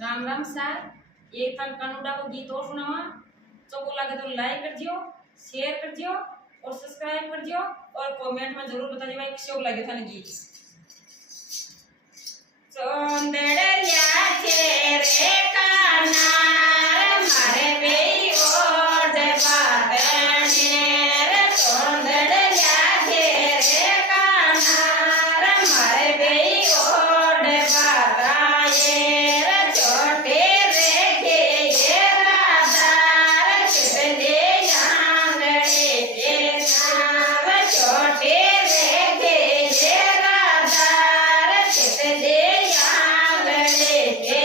Ram Ram sir. एक तन कानूडा को गीत और सुनावा। चोको लगे तो लाइक कर दियो, शेयर कर दियो और सब्सक्राइब कर दियो और कमेंट में जरूर बता दियो भाई क्यों लगे था गीत। सोंदड़िया चेहरे का नार मारे बेई ओढ़ बादने रे सोंदड़िया चेहरे का नार मारे बेई ओढ़ बादाए रे छोटे रे के ये राधार कितने आंगड़े के नाम छोटे रे के ये राधार कितने आंगड़े के